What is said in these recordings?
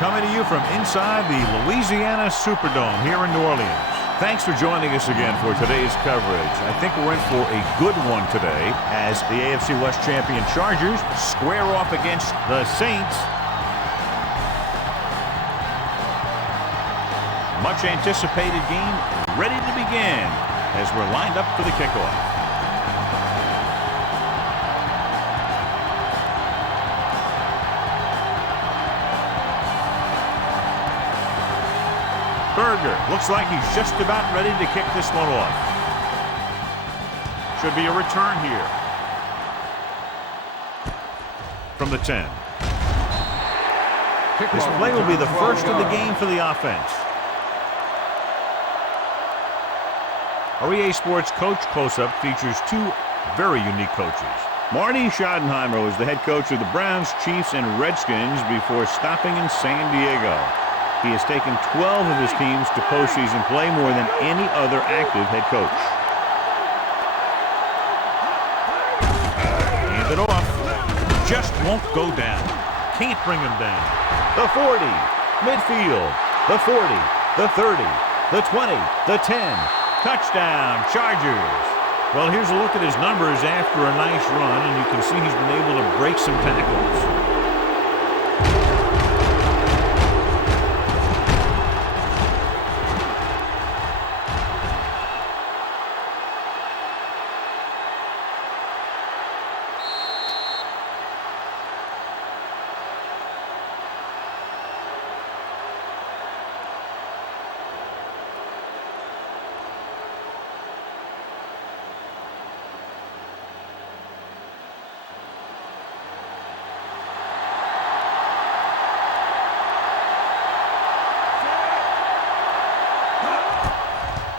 coming to you from inside the Louisiana Superdome here in New Orleans. Thanks for joining us again for today's coverage. I think we're in for a good one today as the AFC West champion Chargers square off against the Saints. Much anticipated game ready to begin as we're lined up for the kickoff. Berger looks like he's just about ready to kick this one off. Should be a return here. From the 10. This play will be the first of the game for the offense. Our EA Sports Coach Close-Up features two very unique coaches. Marty Schottenheimer was the head coach of the Browns, Chiefs, and Redskins before stopping in San Diego. He has taken 12 of his teams to postseason play, more than any other active head coach. Hand it off. Just won't go down. Can't bring him down. The 40. Midfield. The 40. The 30. The 20. The 10. Touchdown, Chargers. Well, here's a look at his numbers after a nice run, and you can see he's been able to break some tackles.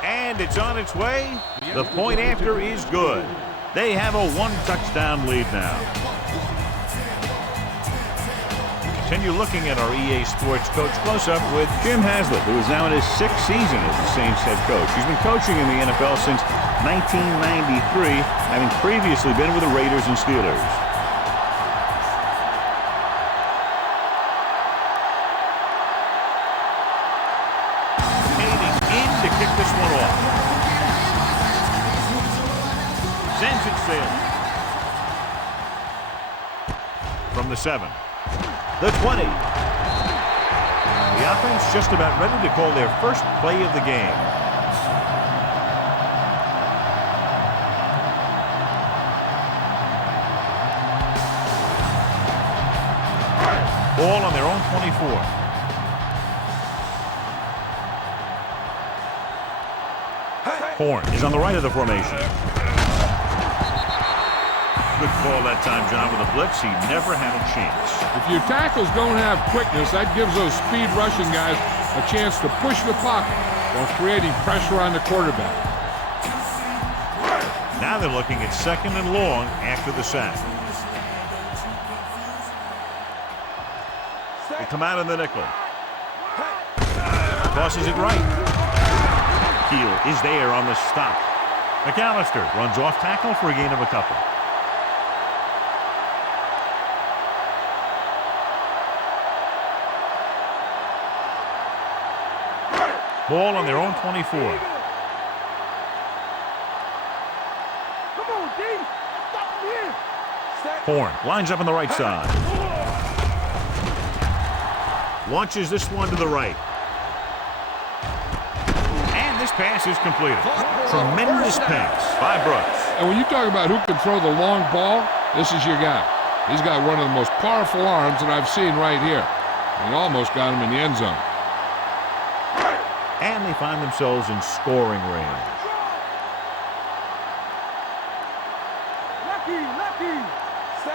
And it's on its way. The point after is good. They have a one-touchdown lead now. Continue looking at our EA Sports Coach Close-Up with Jim Haslett, who is now in his 6th season as the Saints head coach. He's been coaching in the NFL since 1993, having previously been with the Raiders and Steelers. Kick this one off. Sends it sailing. From the 7. The 20. The offense just about ready to call their first play of the game. Ball on their own 24. Horn is on the right of the formation. Good call that time, John, with a blitz. He never had a chance. If your tackles don't have quickness, that gives those speed rushing guys a chance to push the pocket while creating pressure on the quarterback. Now they're looking at 2nd and long after the sack. They come out in the nickel. Tosses it right. Keel is there on the stop. McAllister runs off tackle for a gain of a couple. Ball on their own 24. Horn lines up on the right side. Launches this one to the right. This pass is completed. Tremendous pass by Brooks. And when you talk about who can throw the long ball, this is your guy. He's got one of the most powerful arms that I've seen right here. He almost got him in the end zone. And they find themselves in scoring range.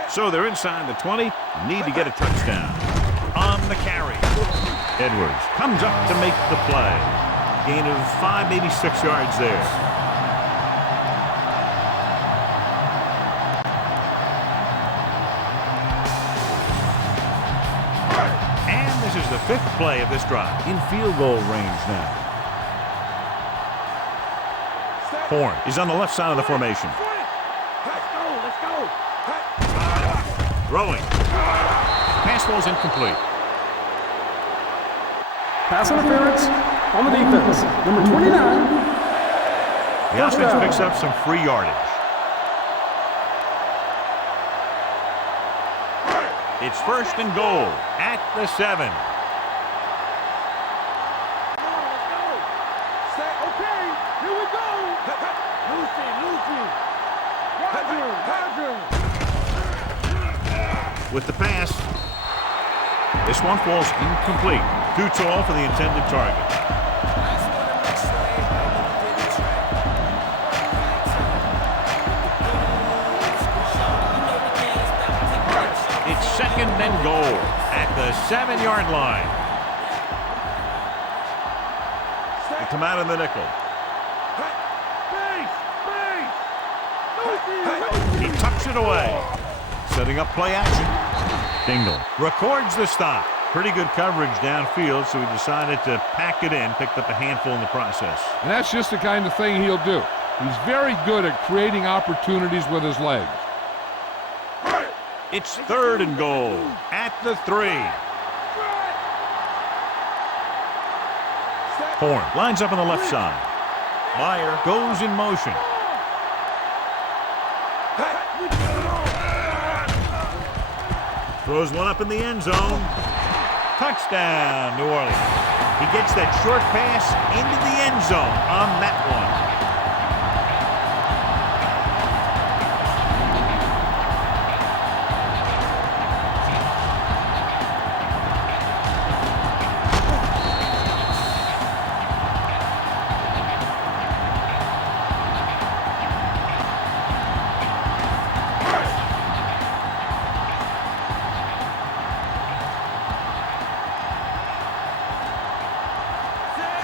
So they're inside the 20. Need to get a touchdown. On the carry. Edwards comes up to make the play. Gain of 5, maybe 6 yards there. And this is the 5th play of this drive. In field goal range now. Horn is on the left side of the formation. Let's go. Throwing. Pass ball's incomplete. Pass interference on the defense. Number 29. The First offense down. picks up some free yardage. It's 1st and goal at the 7. Okay, here we go. Roger. With the pass, this one falls incomplete. Too tall for the intended target. It's 2nd and goal at the 7-yard line. They come out in the nickel. He tucks it away. Setting up play action. Dingle records the stop. Pretty good coverage downfield, so he decided to pack it in, picked up a handful in the process. And that's just the kind of thing he'll do. He's very good at creating opportunities with his legs. It's 3rd and goal at the 3. Horn lines up on the left side. Meyer goes in motion. Throws one up in the end zone. Touchdown, New Orleans. He gets that short pass into the end zone on that one.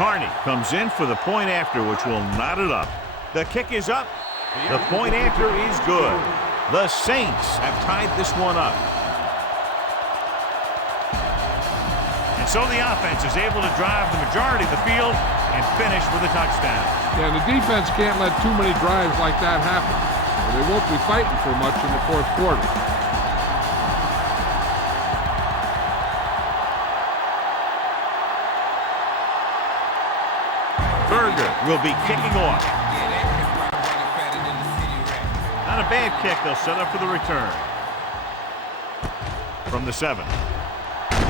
Carney comes in for the point after, which will knot it up. The kick is up. The point after is good. The Saints have tied this one up. And so the offense is able to drive the majority of the field and finish with a touchdown. Yeah, the defense can't let too many drives like that happen, or they won't be fighting for much in the 4th quarter. Will be kicking off. Not a bad kick. They'll set up for the return. From the 7.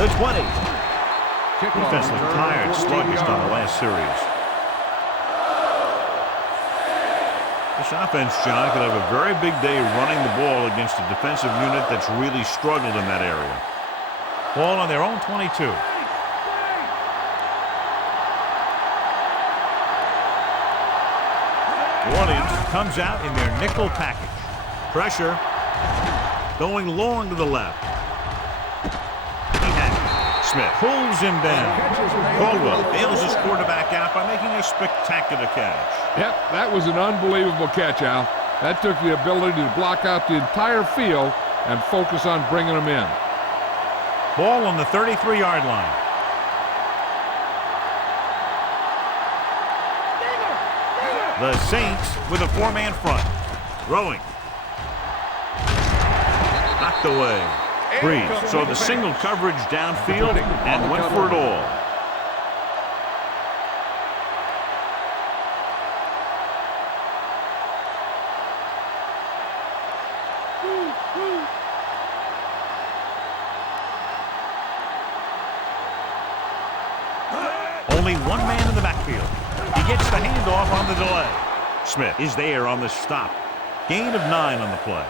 The 20. Defense looked tired, sluggish on the last series. This offense, John, could have a very big day running the ball against a defensive unit that's really struggled in that area. Ball on their own 22. New Orleans comes out in their nickel package. Pressure going long to the left. He has it. Smith pulls him down. Caldwell bails his quarterback out by making a spectacular catch. Yep, that was an unbelievable catch, Al. That took the ability to block out the entire field and focus on bringing them in. Ball on the 33-yard line. The Saints with a 4-man front. Throwing. Knocked away. Breeze saw the single coverage downfield and went for it all. Only one man in the backfield. He gets the handoff on the delay. Smith is there on the stop. Gain of 9 on the play.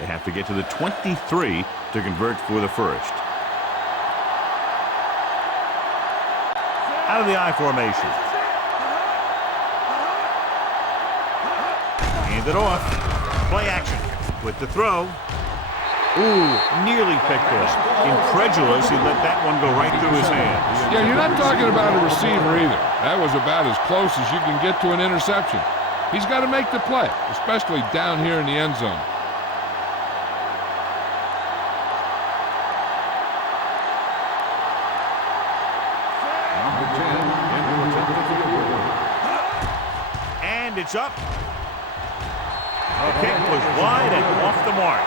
They have to get to the 23 to convert for the first. Out of the I formation. Hand it off. Play action with the throw. Ooh, nearly picked off. Incredulous, he let that one go right through his hands. Yeah, you're not talking about a receiver either. That was about as close as you can get to an interception. He's got to make the play, especially down here in the end zone. And it's up. The kick was wide and off the mark.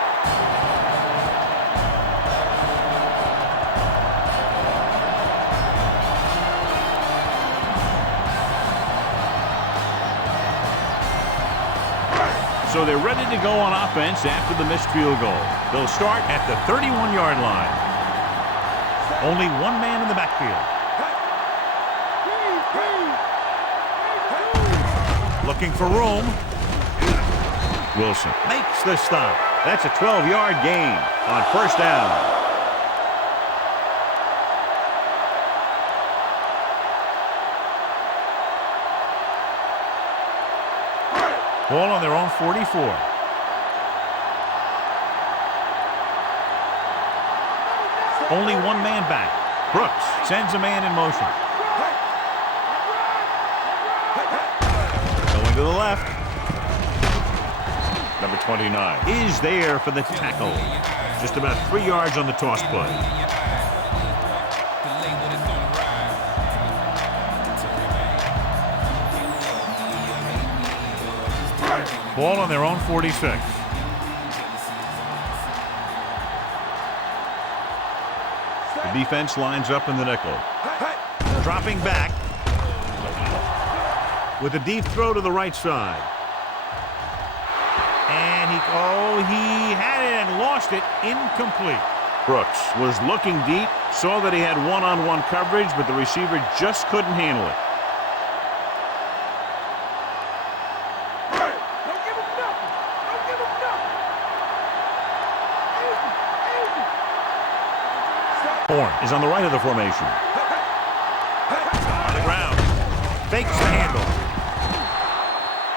So they're ready to go on offense after the missed field goal. They'll start at the 31-yard line. Only one man in the backfield. Looking for room. Wilson makes the stop. That's a 12-yard gain on first down. Ball on their own 44. Only one man back. Brooks sends a man in motion. Going to the left. Number 29 is there for the tackle. Just about 3 yards on the toss play. Ball on their own 46. The defense lines up in the nickel. Dropping back with a deep throw to the right side. And he had it and lost it. Incomplete. Brooks was looking deep, saw that he had one-on-one coverage, but the receiver just couldn't handle it. Horn is on the right of the formation. On the ground. Fakes the handle.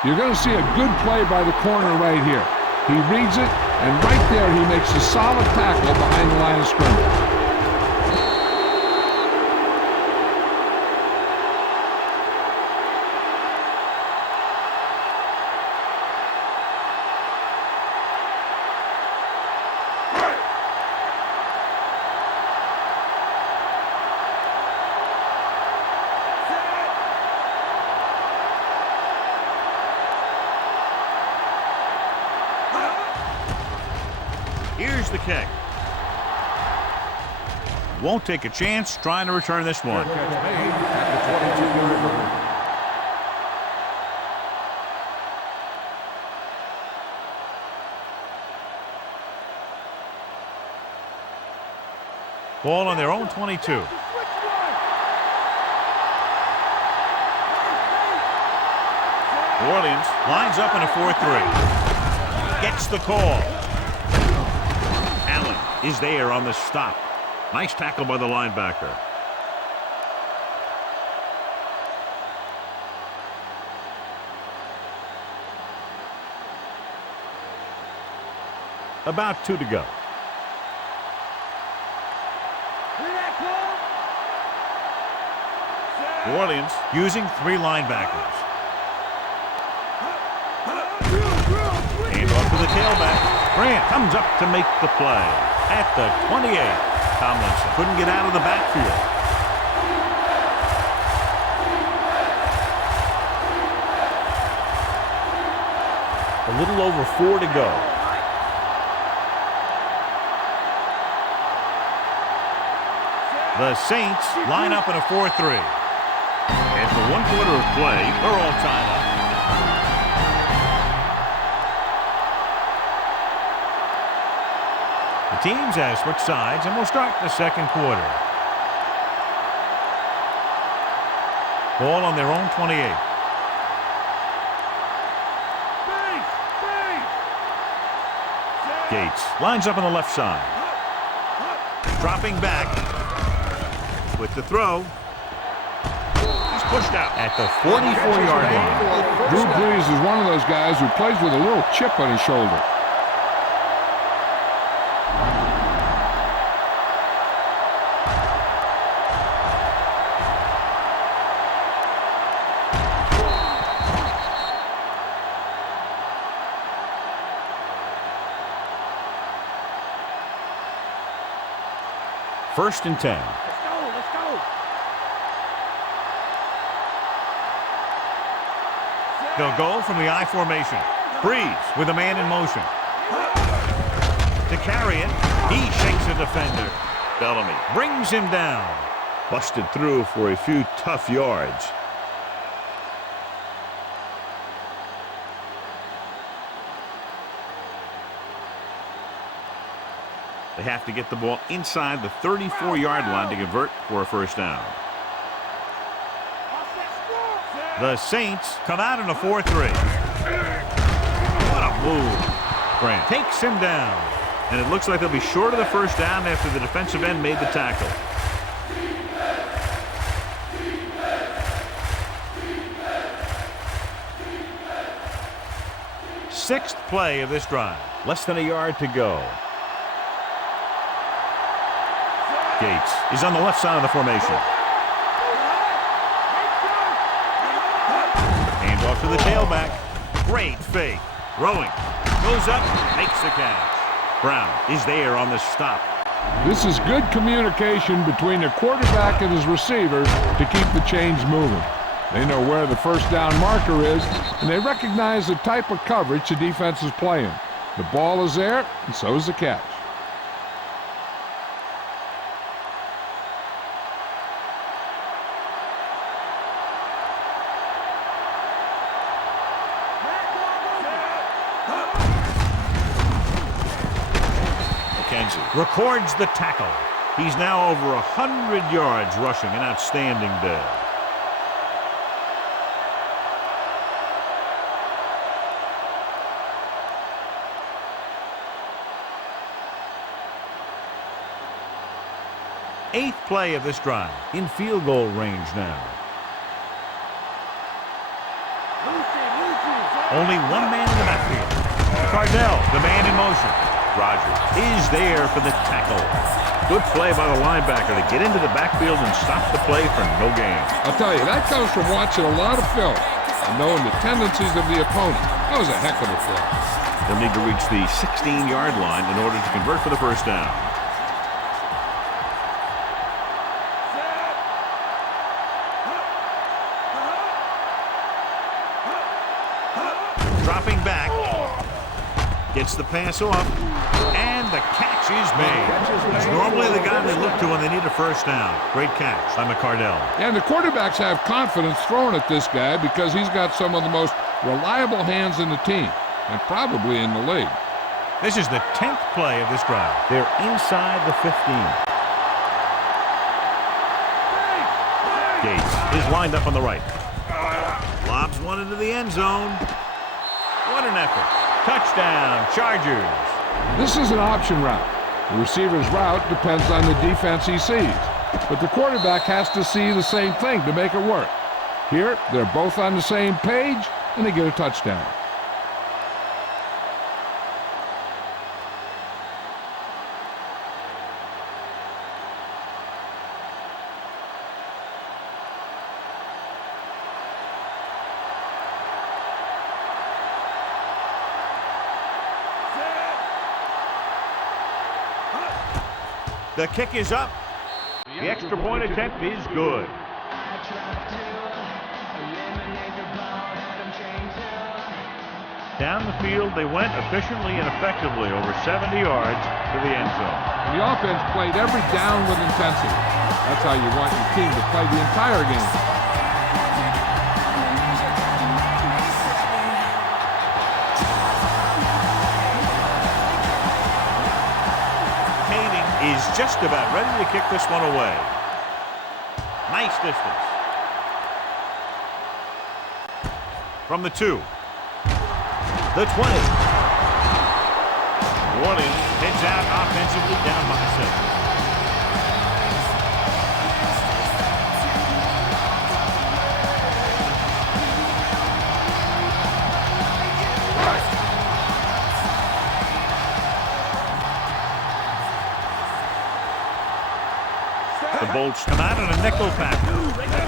You're going to see a good play by the corner right here. He reads it, and right there he makes a solid tackle behind the line of scrimmage. Here's the kick. Won't take a chance trying to return this one. Ball on their own 22. New Orleans lines up in a 4-3. Gets the call. Is there on the stop. Nice tackle by the linebacker. About 2 to go. New Orleans using 3 linebackers. Hand off to the tailback. Grant comes up to make the play. At the 28, Tomlinson couldn't get out of the backfield. A little over 4 to go. The Saints line up in a 4-3. After 1 quarter of play, they're all tied up. The teams have switched sides, and we'll start the second quarter. Ball on their own 28. Gates lines up on the left side. Dropping back with the throw. He's pushed out at the 44-yard line. Drew Brees is one of those guys who plays with a little chip on his shoulder. First and 10. Let's go. They'll go from the I formation. Breeze with a man in motion. To carry it, he shakes a defender. Bellamy brings him down. Busted through for a few tough yards. They have to get the ball inside the 34-yard line to convert for a first down. The Saints come out in a 4-3. What a move. Grant takes him down. And it looks like they'll be short of the first down after the defensive end made the tackle. Sixth play of this drive. Less than a yard to go. Gates is on the left side of the formation. Hand off to the tailback. Great fake. Throwing. Goes up. Makes the catch. Brown is there on the stop. This is good communication between the quarterback and his receivers to keep the chains moving. They know where the first down marker is, and they recognize the type of coverage the defense is playing. The ball is there, and so is the catch. Records the tackle. He's now over 100 yards rushing. An outstanding day. Eighth play of this drive. In field goal range now. Only one man in the backfield. Cardell, the man in motion. Rogers is there for the tackle. Good play by the linebacker to get into the backfield and stop the play for no gain. I'll tell you, that comes from watching a lot of film and knowing the tendencies of the opponent. That was a heck of a play. They'll need to reach the 16-yard line in order to convert for the first down. Dropping back. Gets the pass off, and the catch is made. He's normally the guy they look to when they need a first down. Great catch by McCardell. And the quarterbacks have confidence throwing at this guy because he's got some of the most reliable hands in the team, and probably in the league. This is the 10th play of this drive. They're inside the 15. Gates is lined up on the right. Lobs one into the end zone. What an effort. Touchdown, Chargers. This is an option route. The receiver's route depends on the defense he sees, but the quarterback has to see the same thing to make it work. Here, they're both on the same page, and they get a touchdown. The kick is up. The extra point attempt is good. Down the field, they went efficiently and effectively over 70 yards to the end zone. The offense played every down with intensity. That's how you want your team to play the entire game. Is just about ready to kick this one away. Nice distance. From the 2. The 20. Warning, heads out offensively down by 7. The Bolts come out in a nickel pack.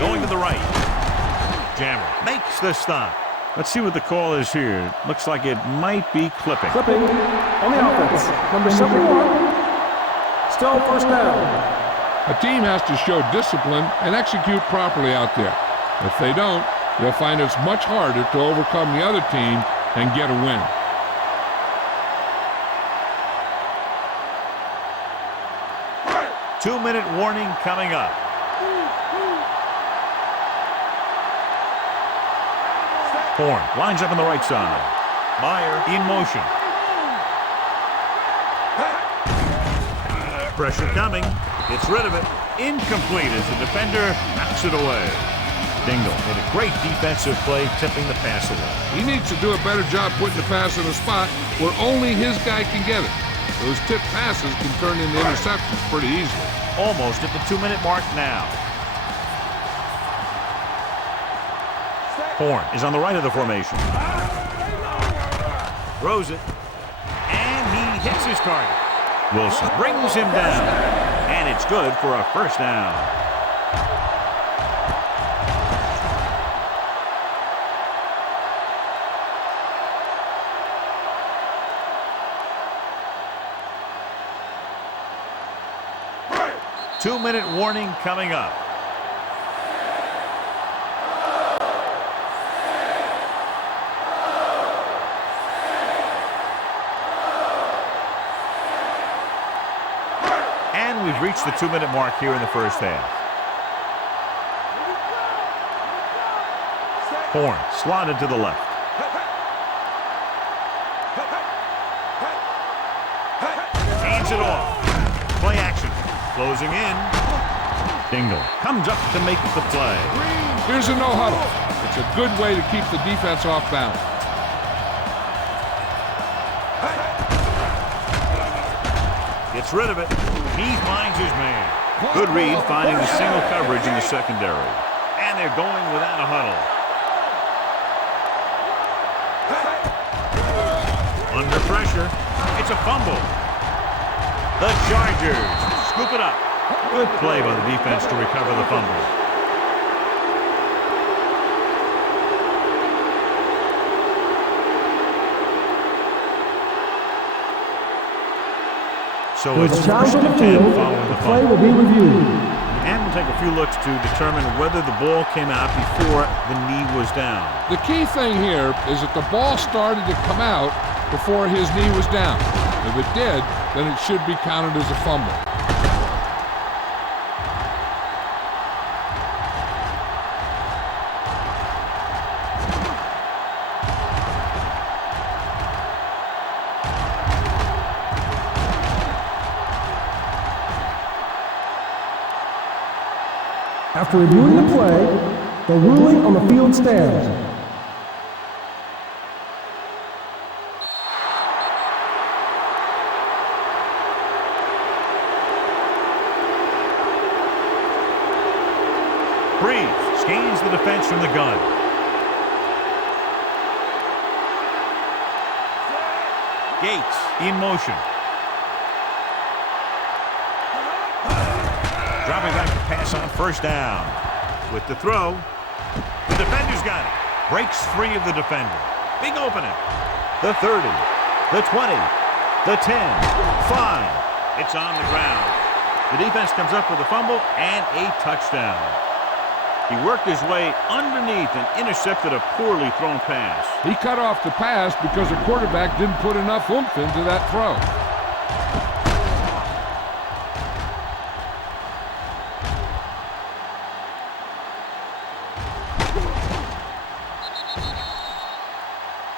Going to the right. Jammer makes the stop. Let's see what the call is here. Looks like it might be clipping. Clipping on the offense. Number 71. Still first down. A team has to show discipline and execute properly out there. If they don't, they'll find it's much harder to overcome the other team and get a win. Two-minute warning coming up. Horn lines up on the right side. Meyer in motion. Pressure coming. Gets rid of it. Incomplete as the defender knocks it away. Dingle made a great defensive play, tipping the pass away. He needs to do a better job putting the pass in a spot where only his guy can get it. Those tipped passes can turn into interceptions pretty easily. Almost at the 2-minute mark now. Horn is on the right of the formation. Throws it. And he hits his target. Wilson brings him down. And it's good for a first down. Two-minute warning coming up. And we've reached the 2-minute mark here in the first half. Horn slotted to the left. Hands it off. Play action. Closing in. Dingle comes up to make the play. Here's a no-huddle. It's a good way to keep the defense off balance. Gets rid of it. He finds his man. Good read finding the single coverage in the secondary. And they're going without a huddle. Under pressure. It's a fumble. The Chargers scoop it up. Good play by the defense to recover the fumble. So it's first and 10 following the Play fumble. will be reviewed. And we'll take a few looks to determine whether the ball came out before the knee was down. The key thing here is that the ball started to come out before his knee was down. If it did, then it should be counted as a fumble. After reviewing the play, the ruling on the field stands. Breeze scans the defense from the gun. Gates in motion. Dropping back to pass on first down. With the throw, the defender's got it. Breaks free of the defender. Big opening. The 30, the 20, the 10, 5. It's on the ground. The defense comes up with a fumble and a touchdown. He worked his way underneath and intercepted a poorly thrown pass. He cut off the pass because the quarterback didn't put enough oomph into that throw.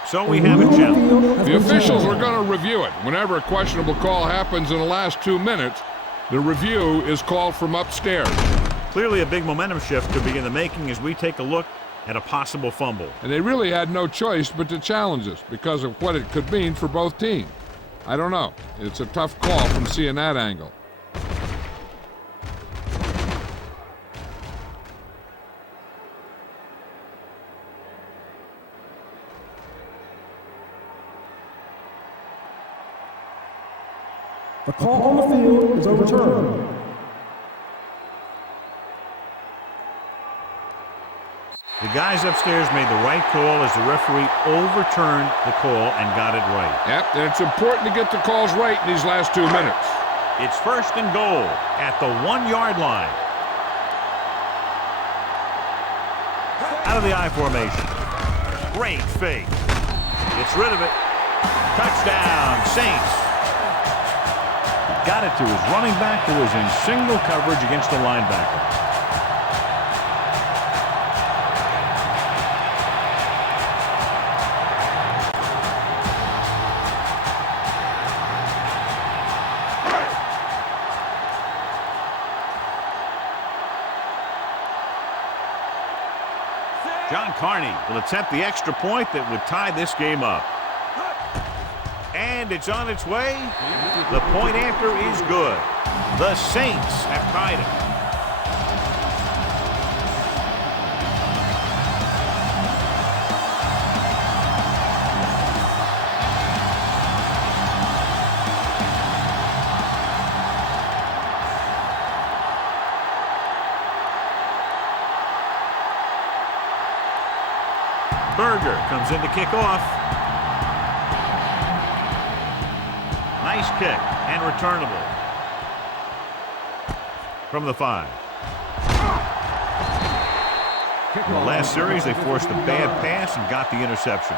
So we have a challenge. The officials are going to review it. Whenever a questionable call happens in the last 2 minutes, the review is called from upstairs. Clearly a big momentum shift could be in the making as we take a look at a possible fumble. And they really had no choice but to challenge us because of what it could mean for both teams. I don't know. It's a tough call from seeing that angle. The call on the field is overturned. The guys upstairs made the right call as the referee overturned the call and got it right. Yep, and it's important to get the calls right in these last 2 minutes. It's first and goal at the 1-yard line. Out of the I formation. Great fake. Gets rid of it. Touchdown, Saints. Got it to his running back who was in single coverage against the linebacker. John Carney will attempt the extra point that would tie this game up. And it's on its way. The point after is good. The Saints have tied it. Berger comes in to kick off. Nice kick and returnable. From the 5. In the last series, they forced a bad pass and got the interception.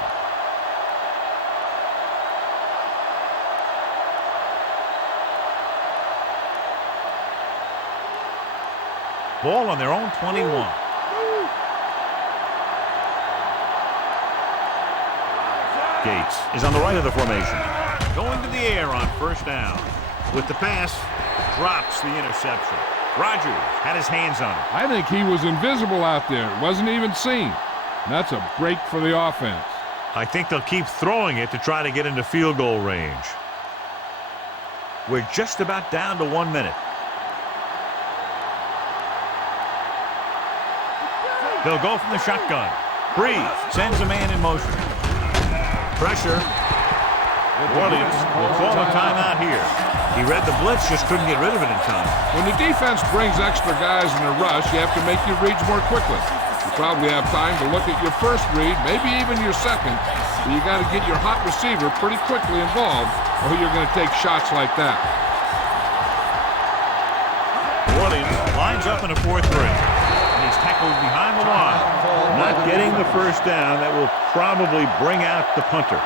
Ball on their own 21. Gates is on the right of the formation. Going to the air on first down. With the pass, drops the interception. Rodgers had his hands on it. I think he was invisible out there. Wasn't even seen. That's a break for the offense. I think they'll keep throwing it to try to get into field goal range. We're just about down to 1 minute. They'll go from the shotgun. Breeze sends a man in motion. Pressure. Orleans will call a timeout here. He read the blitz, just couldn't get rid of it in time. When the defense brings extra guys in a rush, you have to make your reads more quickly. You probably have time to look at your first read, maybe even your second, but you got to get your hot receiver pretty quickly involved, or you're going to take shots like that. Orleans lines up in a 4-3. And he's tackled behind the line. Not getting the first down. That will probably bring out the punter.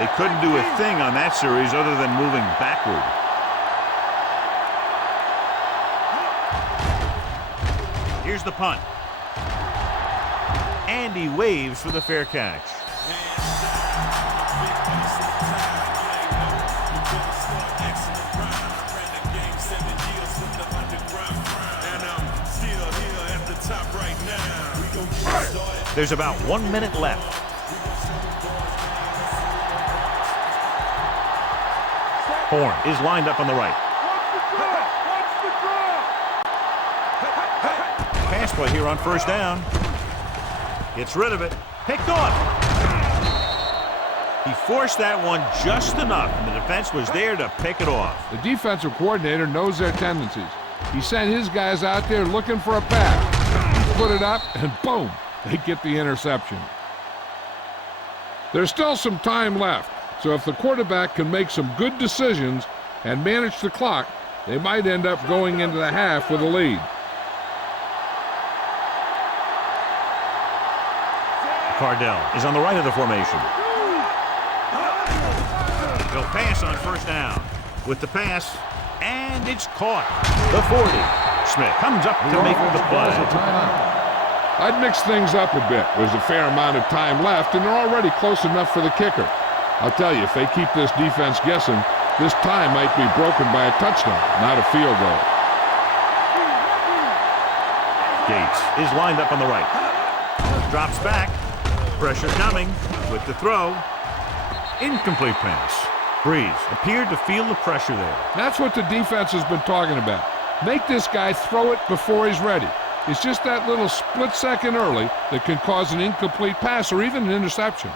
They couldn't do a thing on that series other than moving backward. Here's the punt. And he waves for the fair catch. There's about 1 minute left. Horn is lined up on the right. Pass play here on first down. Gets rid of it. Picked off. He forced that one just enough, and the defense was there to pick it off. The defensive coordinator knows their tendencies. He sent his guys out there looking for a pass. He put it up, and boom, they get the interception. There's still some time left, so if the quarterback can make some good decisions and manage the clock, they might end up going into the half with a lead. Cardell is on the right of the formation. They'll pass on first down. With the pass, and it's caught. The 40. Smith comes up to make the play. I'd mix things up a bit. There's a fair amount of time left, and they're already close enough for the kicker. I'll tell you, if they keep this defense guessing, this tie might be broken by a touchdown, not a field goal. Gates is lined up on the right. Drops back. Pressure coming with the throw. Incomplete pass. Breeze appeared to feel the pressure there. That's what the defense has been talking about. Make this guy throw it before he's ready. It's just that little split second early that can cause an incomplete pass or even an interception.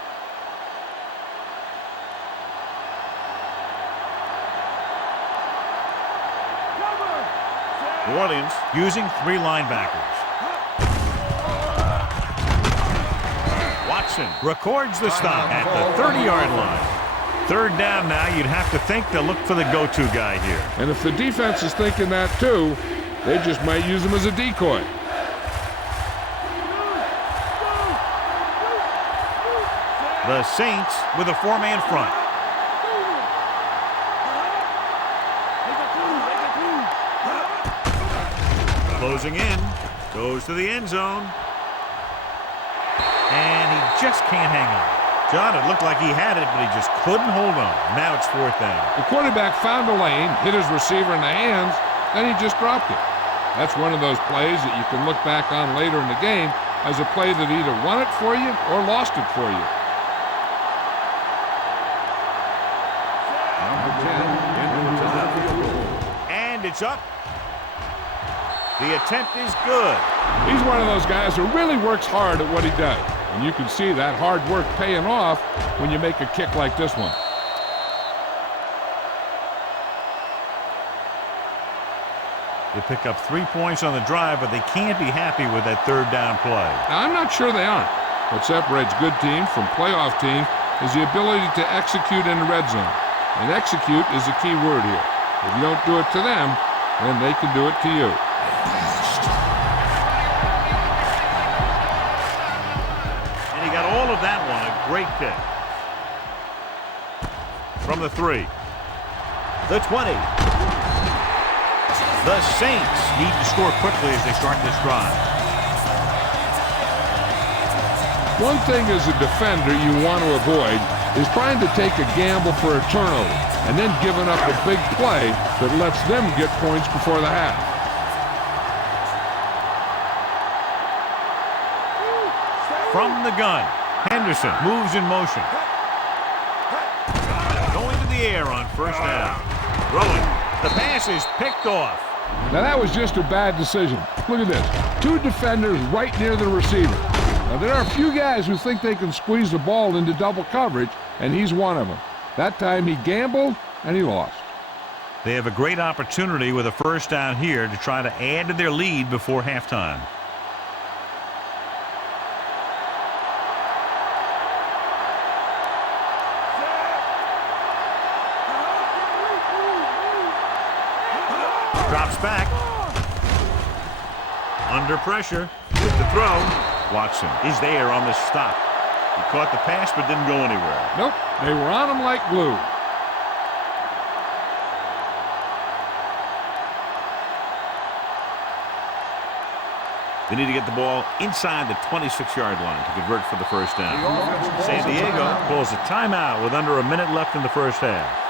New Orleans using 3 linebackers. Watson records the stop at the 30-yard line. Third down now, you'd have to think they'll look for the go-to guy here. And if the defense is thinking that too, they just might use him as a decoy. The Saints with a four-man front. Closing in, goes to the end zone. And he just can't hang on. John, it looked like he had it, but he just couldn't hold on. Now it's fourth down. The quarterback found a lane, hit his receiver in the hands, then he just dropped it. That's one of those plays that you can look back on later in the game as a play that either won it for you or lost it for you. And it's up. The attempt is good. He's one of those guys who really works hard at what he does. And you can see that hard work paying off when you make a kick like this one. They pick up 3 points on the drive, but they can't be happy with that third down play. Now, I'm not sure they aren't. What separates good teams from playoff teams is the ability to execute in the red zone. And execute is the key word here. If you don't do it to them, then they can do it to you. And he got all of that one. A great kick. From the 3. The 20. The Saints need to score quickly as they start this drive. One thing as a defender you want to avoid is trying to take a gamble for a turnover and then giving up a big play that lets them get points before the half. From the gun, Henderson moves in motion. Going to the air on first down. Throwing. The pass is picked off. Now that was just a bad decision. Look at this. 2 defenders right near the receiver. Now there are a few guys who think they can squeeze the ball into double coverage, and he's one of them. That time he gambled, and he lost. They have a great opportunity with a first down here to try to add to their lead before halftime. Drops back. Under pressure. With the throw. Watson is there on the stop. He caught the pass but didn't go anywhere. Nope, they were on him like glue. They need to get the ball inside the 26-yard line to convert for the first down. San Diego pulls a timeout with under a minute left in the first half.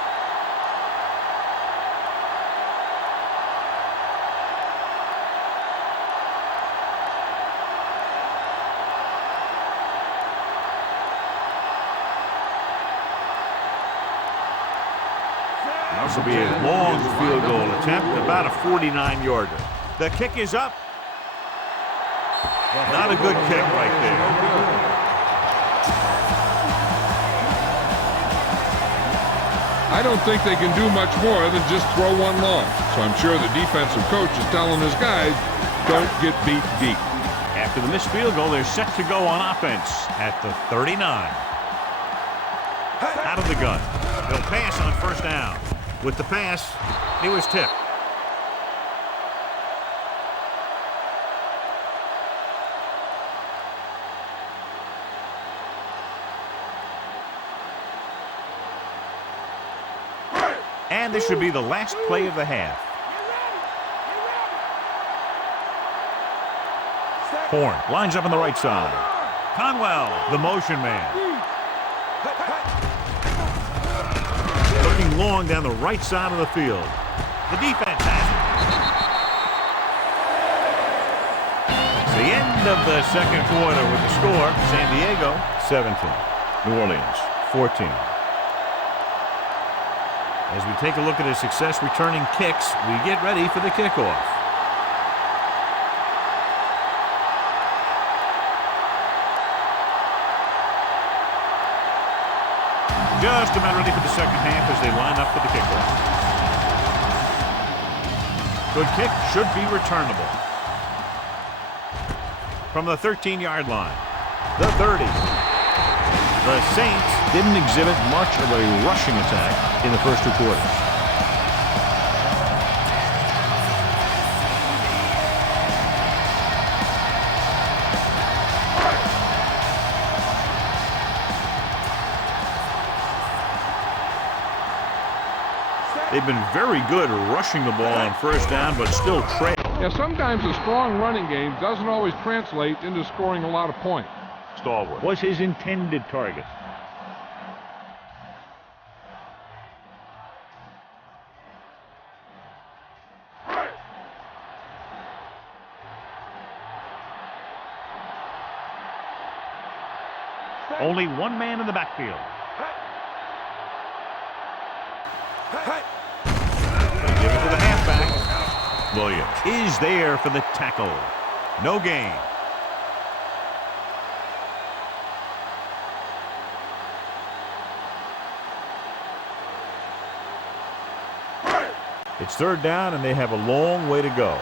This will be a long field goal attempt, about a 49-yarder. The kick is up. Not a good kick right there. I don't think they can do much more than just throw one long. So I'm sure the defensive coach is telling his guys, don't get beat deep. After the missed field goal, they're set to go on offense at the 39. Out of the gun. They'll pass on first down. With the pass, he was tipped. And this should be the last play of the half. Horn lines up on the right side. Conwell, the motion man. Looking long down the right side of the field. The defense has it. It's the end of the second quarter with the score. San Diego, 17. New Orleans, 14. As we take a look at his success returning kicks, we get ready for the kickoff. Just about ready for the second half as they line up for the kickoff. Good kick, should be returnable. From the 13-yard line, the 30. The Saints didn't exhibit much of a rushing attack in the first two quarters. They've been very good rushing the ball on first down, but still trail. Yeah, sometimes a strong running game doesn't always translate into scoring a lot of points. Stallworth was his intended target. Only one man in the backfield. They give it to the halfback. Williams is there for the tackle. No gain. It's third down, and they have a long way to go.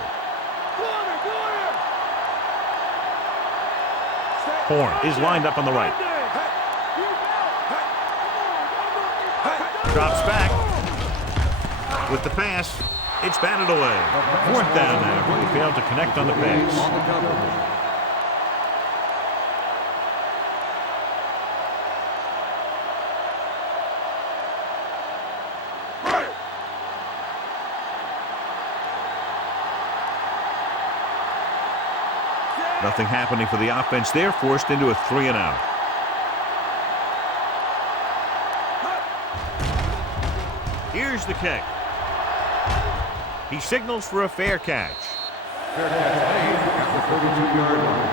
Horn is lined up on the right. Drops back with the pass. It's batted away. Fourth down now. He failed to connect on the pass. Nothing happening for the offense. They're forced into a 3-and-out. Here's the kick. He signals for a fair catch. Fair catch made at the 32-yard line.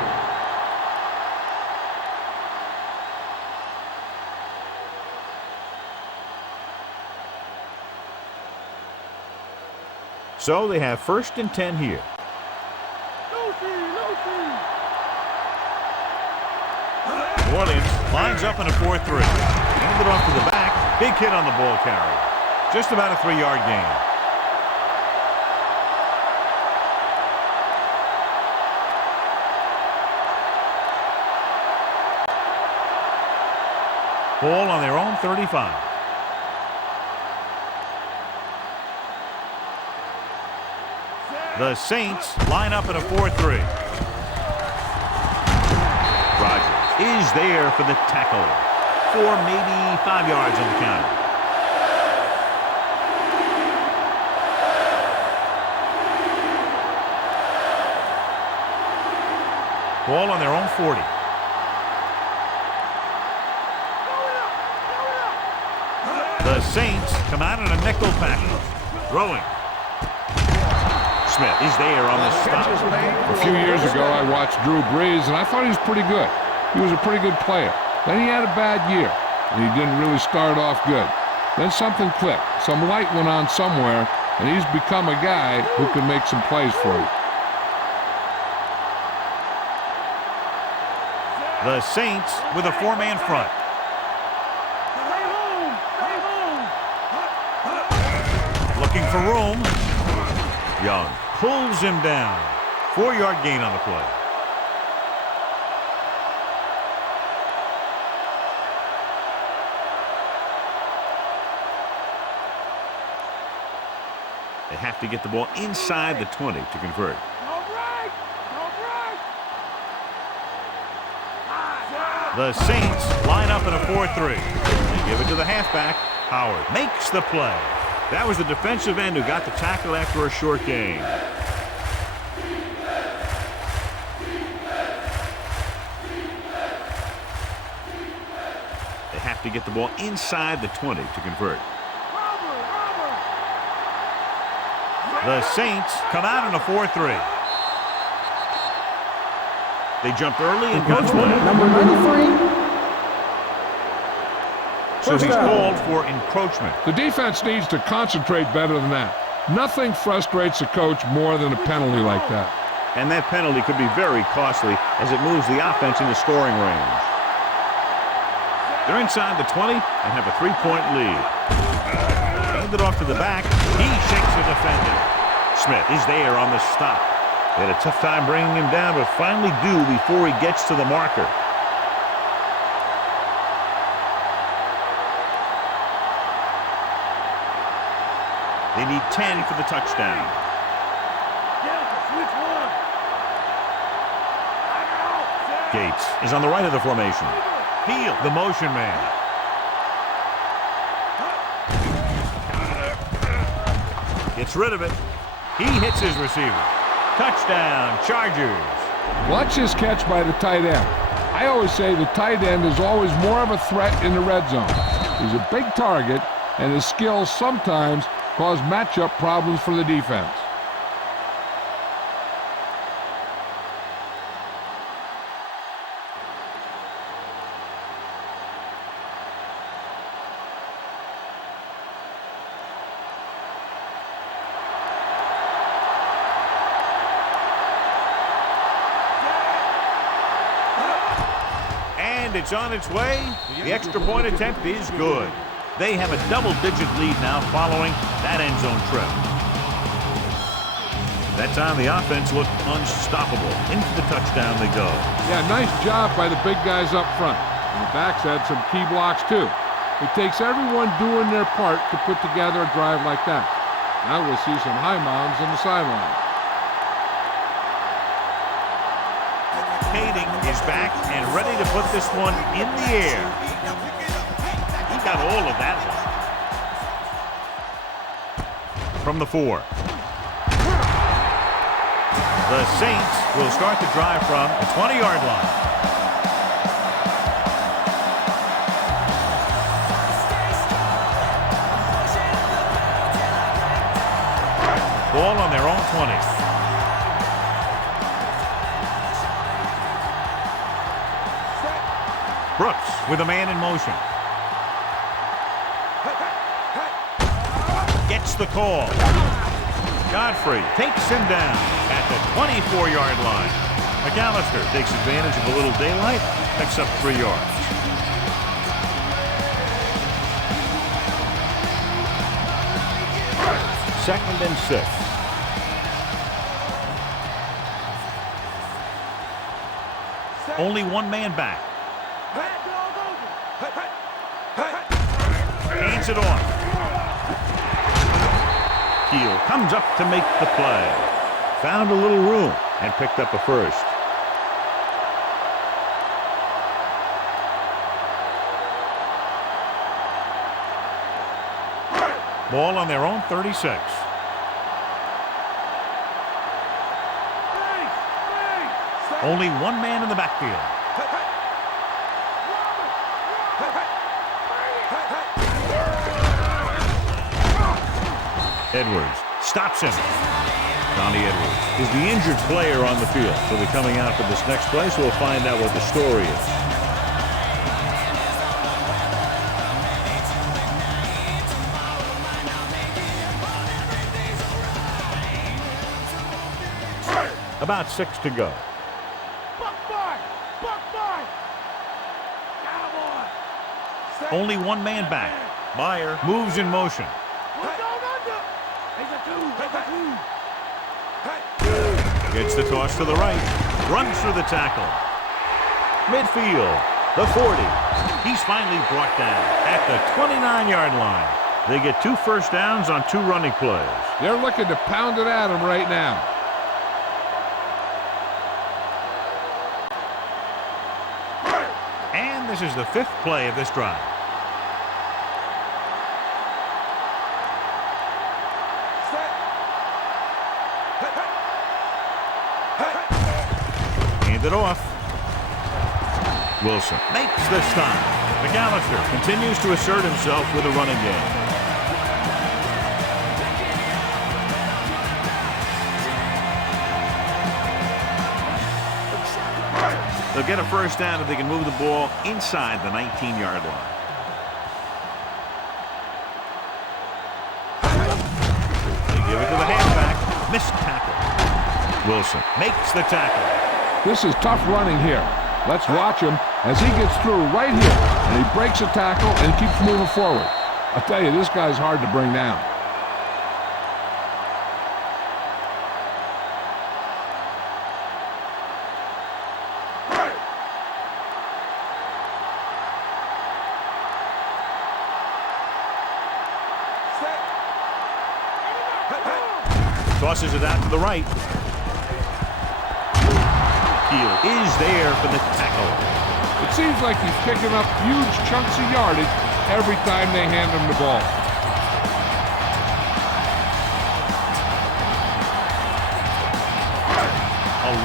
So they have 1st and 10 here. Williams lines up in a 4-3. Handed off to the back. Big hit on the ball carrier. Just about a 3-yard gain. Ball on their own 35. The Saints line up in a 4-3. Rodgers is there for the tackle. 4, maybe 5 yards on the count. Ball on their own 40. The Saints come out in a nickel package. Throwing. Smith is there on the stop. A few years ago, I watched Drew Brees, and I thought he was pretty good. He was a pretty good player. Then he had a bad year, and he didn't really start off good. Then something clicked. Some light went on somewhere, and he's become a guy who can make some plays for you. The Saints with a 4-man front. Looking for room. Young pulls him down. 4-yard gain on the play. They have to get the ball inside the 20 to convert. The Saints line up in a 4-3. They give it to the halfback. Howard makes the play. That was the defensive end who got the tackle after a short gain. They have to get the ball inside the 20 to convert. The Saints come out in a 4-3. They jumped early and coach went. Number 93. So he's called for encroachment. The defense needs to concentrate better than that. Nothing frustrates a coach more than a penalty like that. And that penalty could be very costly as it moves the offense into scoring range. They're inside the 20 and have a 3-point lead. Handed off to the back. He shakes the defender. Smith is there on the stop. They had a tough time bringing him down, but finally do before he gets to the marker. They need 10 for the touchdown. Switch one. Gates is on the right of the formation. Heel, the motion man. Gets rid of it. He hits his receiver. Touchdown, Chargers. Watch this catch by the tight end. I always say the tight end is always more of a threat in the red zone. He's a big target, and his skills sometimes cause matchup problems for the defense. And it's on its way. The extra point attempt is good. They have a double-digit lead now following that end zone trip. That time the offense looked unstoppable. Into the touchdown they go. Yeah, nice job by the big guys up front. And the backs had some key blocks too. It takes everyone doing their part to put together a drive like that. Now we'll see some high mounds on the sideline. Kading is back and ready to put this one in the air. He got all of that one. From the 4. The Saints will start the drive from the 20-yard line. Ball on their own 20. Brooks with a man in motion. Gets the call. Godfrey takes him down at the 24-yard line. McAllister takes advantage of a little daylight, picks up 3 yards. Second and 6. Only one man back. Hands it off. Keel comes up to make the play. Found a little room and picked up a first. Ball on their own 36. Only one man in the backfield. Edwards stops him. Donnie Edwards is the injured player on the field. So they're coming out for this next play, so we'll find out what the story is. About 6 to go. Only one man back. Meyer moves in motion. Gets the toss to the right. Runs through the tackle. Midfield. The 40. He's finally brought down at the 29-yard line. They get 2 first downs on 2 running plays. They're looking to pound it at him right now. And this is the 5th play of this drive. Hand it off. Wilson makes the stop. McAllister continues to assert himself with a running game. They'll get a first down if they can move the ball inside the 19-yard line. They give it to the halfback. Missed tackle. Wilson makes the tackle. This is tough running here. Let's watch him as he gets through right here, and he breaks a tackle and keeps moving forward. I'll tell you, this guy's hard to bring down. Tosses it out to the right. Heel is there for the tackle. It seems like he's picking up huge chunks of yardage every time they hand him the ball. Right.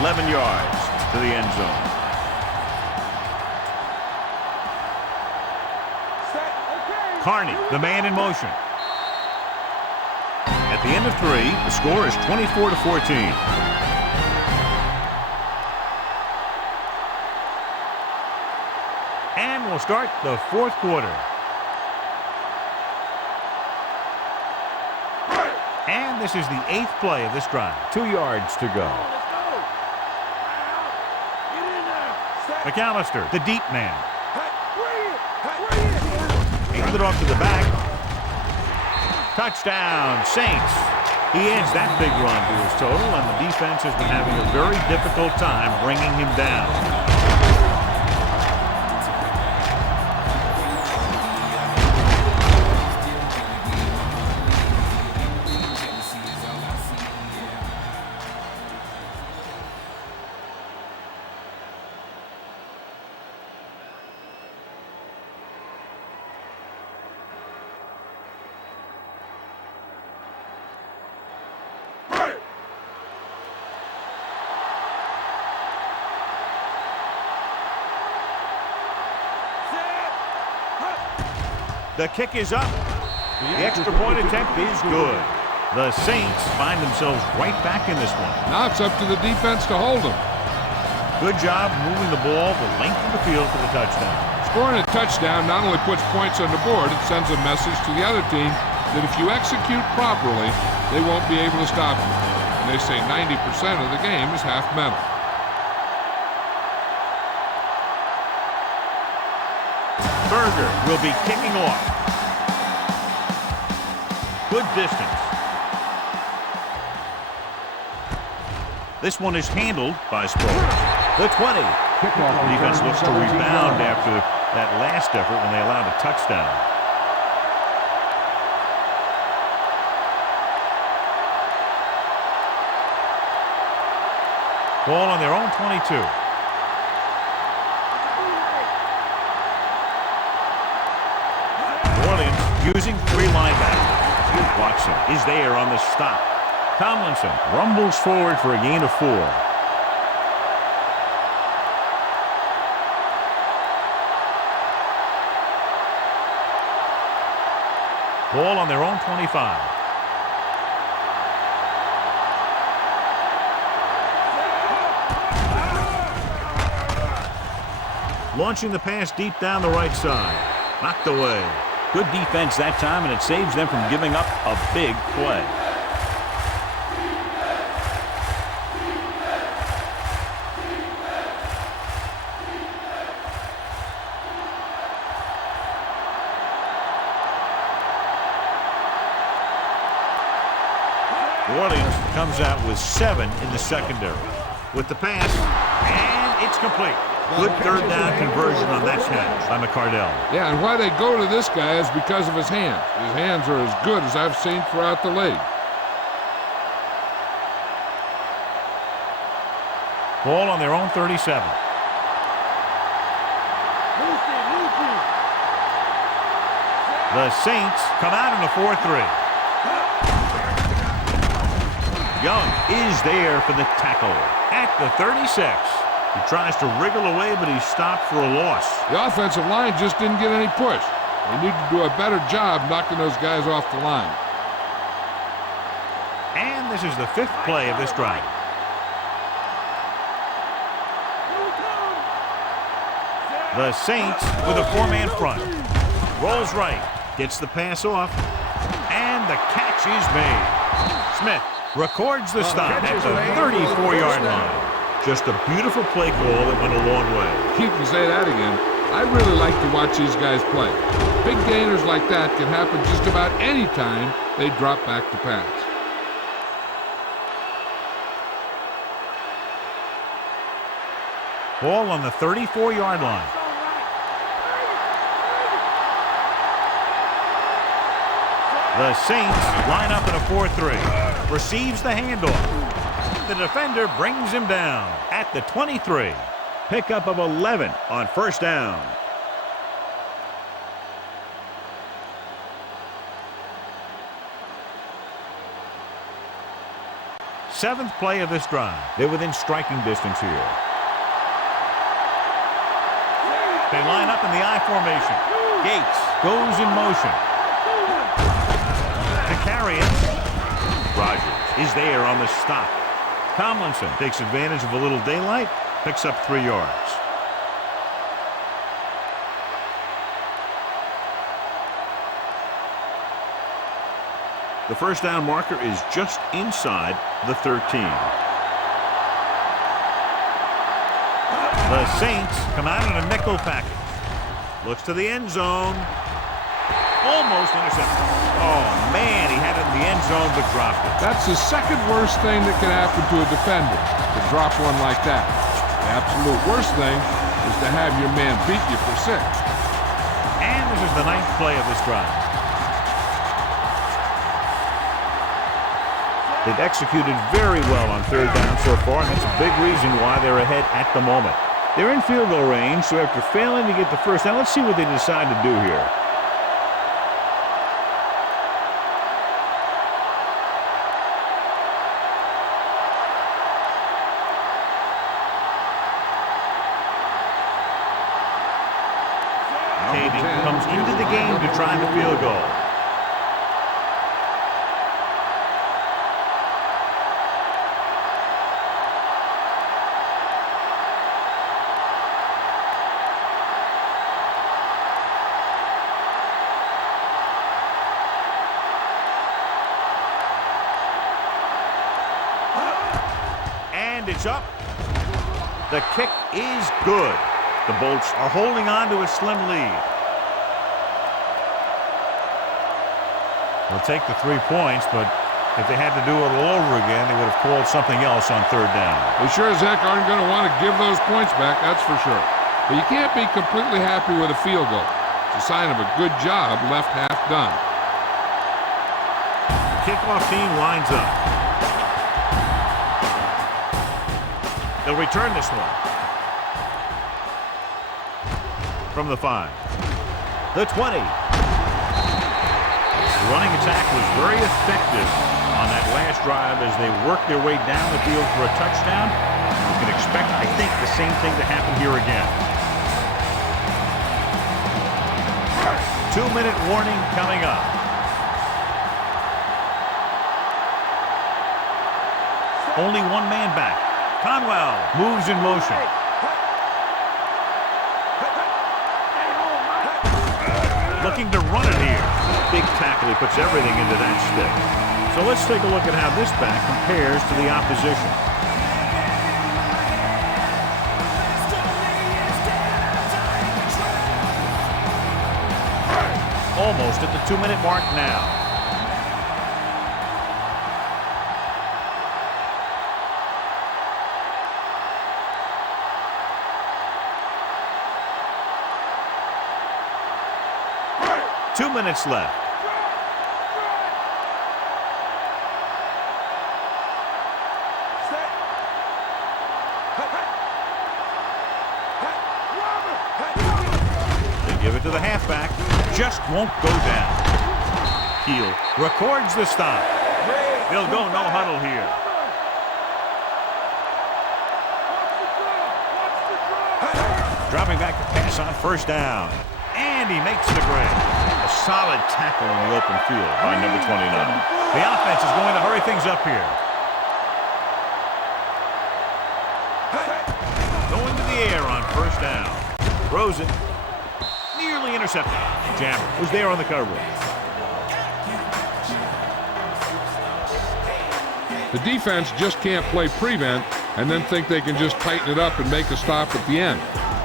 11 yards to the end zone. Carney, the man in motion. At the end of 3, the score is 24-14. And we'll start the fourth quarter. And this is the 8th play of this drive. 2 yards to go. McAllister, the deep man. Handed off to the back. Touchdown, Saints. He adds that big run to his total, and the defense has been having a very difficult time bringing him down. The kick is up. The extra point attempt is good. The Saints find themselves right back in this one. Now it's up to the defense to hold them. Good job moving the ball the length of the field for the touchdown. Scoring a touchdown not only puts points on the board, it sends a message to the other team that if you execute properly, they won't be able to stop you. And they say 90% of the game is half mental. Berger will be kicking off. Good distance. This one is handled by Sproles. The 20. Defense looks to rebound after that last effort when they allowed a touchdown. Ball on their own 22. Using 3 linebackers. Watson is there on the stop. Tomlinson rumbles forward for a gain of 4. Ball on their own 25. Launching the pass deep down the right side. Knocked away. Good defense that time, and it saves them from giving up a big play. New Orleans comes out with 7 in the secondary. With the pass, and it's complete. Good third down conversion on that catch by McCardell. Yeah, and why they go to this guy is because of his hands. His hands are as good as I've seen throughout the league. Ball on their own 37. The Saints come out in a 4-3. Young is there for the tackle at the 36. He tries to wriggle away, but he's stopped for a loss. The offensive line just didn't get any push. They need to do a better job knocking those guys off the line. And this is the 5th play of this drive. The Saints with a 4-man front. Rolls right, gets the pass off, and the catch is made. Smith records the stop at the 34-yard line. Just a beautiful play call that went a long way. You can say that again. I really like to watch these guys play. Big gainers like that can happen just about any time they drop back to pass. Ball on the 34-yard line. The Saints line up in a 4-3. Receives the handoff. The defender brings him down at the 23. Pickup of 11 on first down. Seventh play of this drive. They're within striking distance here. They line up in the I formation. Gates goes in motion. To carry it. Rogers is there on the stop. Tomlinson takes advantage of a little daylight. Picks up 3 yards. The first down marker is just inside the 13. The Saints come out in a nickel package. Looks to the end zone. Almost intercepted. Oh, man, he had it in the end zone but dropped it. That's the second worst thing that can happen to a defender, to drop one like that. The absolute worst thing is to have your man beat you for 6. And this is the 9th play of this drive. They've executed very well on third down so far, and that's a big reason why they're ahead at the moment. They're in field goal range, so after failing to get the first down, let's see what they decide to do here. Caving comes into the game to try the field goal. And it's up. The kick is good. The Bolts are holding on to a slim lead. They'll take the 3 points, but if they had to do it all over again, they would have called something else on third down. They sure as heck aren't going to want to give those points back, that's for sure. But you can't be completely happy with a field goal. It's a sign of a good job left half done. Kickoff team lines up. They'll return this one. From the 5. The 20. The running attack was very effective on that last drive as they worked their way down the field for a touchdown. You can expect, I think, the same thing to happen here again. 2-minute warning coming up. Only one man back. Conwell moves in motion. Looking to run it here. Big tackle. He puts everything into that stick. So let's take a look at how this back compares to the opposition. Almost at the 2-minute mark now. Two minutes left. They give it to the halfback. Just won't go down. Heel records the stop. They'll go no huddle here. Dropping back to pass on first down. And he makes the grade. A solid tackle in the open field by number 29. The offense is going to hurry things up here. Going to the air on first down. Throws it. Nearly intercepted. Jammer was there on the coverage. The defense just can't play prevent and then think they can just tighten it up and make a stop at the end.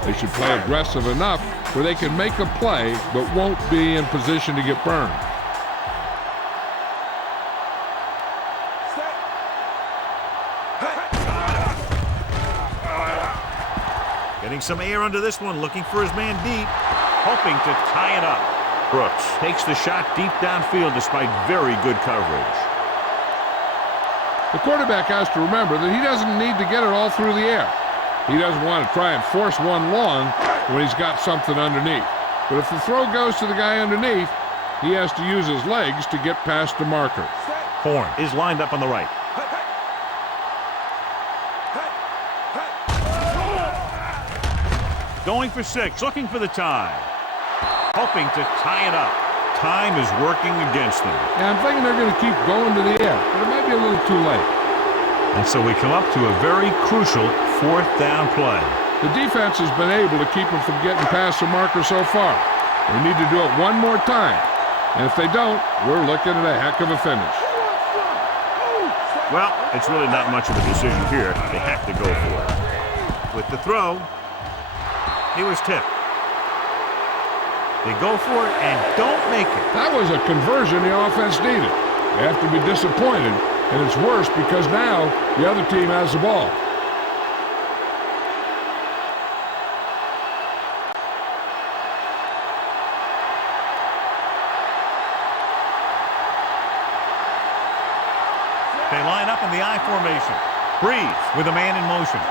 They should play aggressive enough where they can make a play but won't be in position to get burned. Getting some air under this one, looking for his man deep, hoping to tie it up. Brooks takes the shot deep downfield despite very good coverage. The quarterback has to remember that he doesn't need to get it all through the air. He doesn't want to try and force one long when he's got something underneath. But if the throw goes to the guy underneath, he has to use his legs to get past the marker. Horn is lined up on the right. Going for 6, looking for the tie. Hoping to tie it up. Time is working against them. Yeah, I'm thinking they're going to keep going to the air, but it might be a little too late. And so we come up to a very crucial 4th down play. The defense has been able to keep them from getting past the marker so far. They need to do it one more time. And if they don't, we're looking at a heck of a finish. Well, it's really not much of a decision here. They have to go for it. With the throw, he was tipped. They go for it and don't make it. That was a conversion the offense needed. They have to be disappointed, and it's worse because now the other team has the ball. They line up in the I formation. Breeze with a man in motion.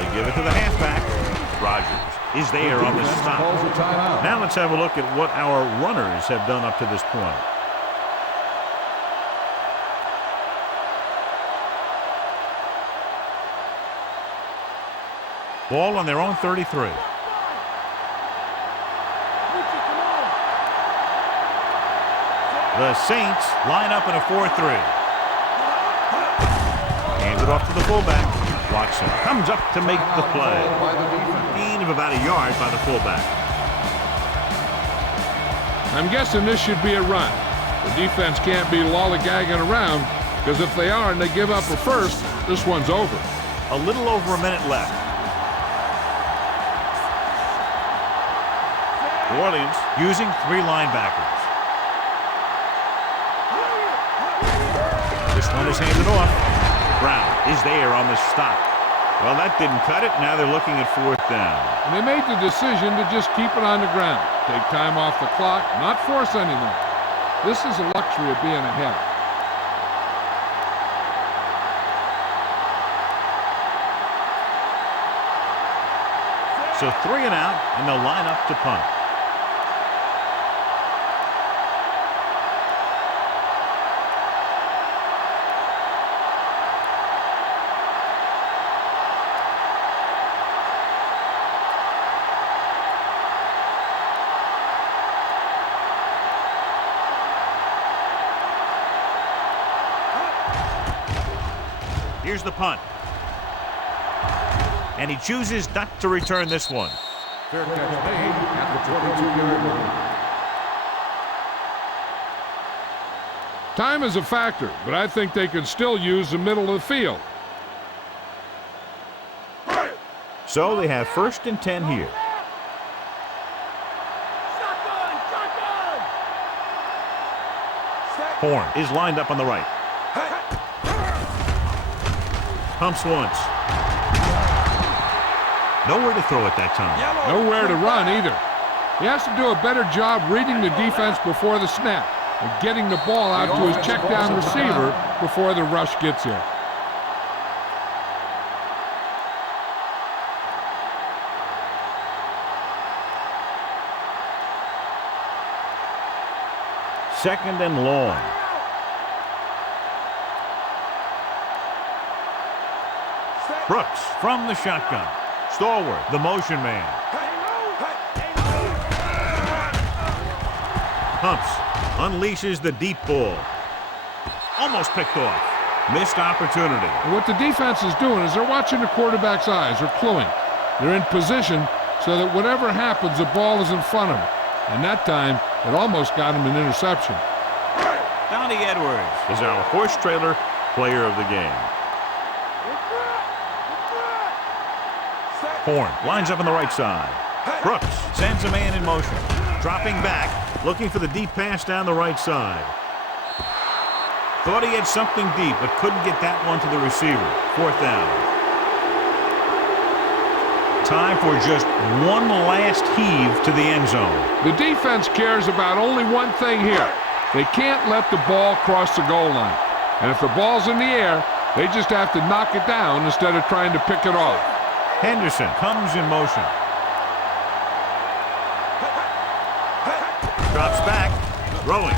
They give it to the halfback. Rogers is there on the stop. Now let's have a look at what our runners have done up to this point. Ball on their own 33. The Saints line up in a 4-3. Hands it off to the fullback. Watson comes up to make the play. Gain of about a yard by the fullback. I'm guessing this should be a run. The defense can't be lollygagging around, because if they are and they give up a first, this one's over. A little over a minute left. New Orleans using 3 linebackers. This one is handed off. Brown is there on the stop. Well, that didn't cut it. Now they're looking at 4th down. And they made the decision to just keep it on the ground. Take time off the clock, not force anything. This is a luxury of being ahead. So 3 and out, and they'll line up to punt. Here's the punt. And he chooses not to return this one. Fair catch made at the 22-yard line. Time is a factor, but I think they could still use the middle of the field. So they have 1st and 10 here. Horn is lined up on the right. Pumps once. Nowhere to throw at that time. Nowhere to run either. He has to do a better job reading the defense before the snap and getting the ball out to his check down receiver before the rush gets here. Second and long. Brooks from the shotgun. Stallworth, the motion man. Pumps. Unleashes the deep ball. Almost picked off. Missed opportunity. And what the defense is doing is they're watching the quarterback's eyes. They're cluing. They're in position so that whatever happens, the ball is in front of them. And that time, it almost got him an interception. Donnie Edwards is our horse trailer player of the game. Horn lines up on the right side. Brooks sends a man in motion. Dropping back, looking for the deep pass down the right side. Thought he had something deep, but couldn't get that one to the receiver. 4th down. Time for just one last heave to the end zone. The defense cares about only one thing here. They can't let the ball cross the goal line. And if the ball's in the air, they just have to knock it down instead of trying to pick it off. Henderson comes in motion. Drops back, throwing.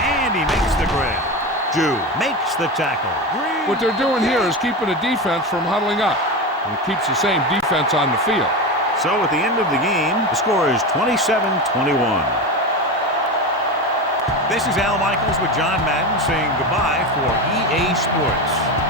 And he makes the grab. Jew makes the tackle. What they're doing here is keeping the defense from huddling up. And it keeps the same defense on the field. So at the end of the game, the score is 27-21. This is Al Michaels with John Madden saying goodbye for EA Sports.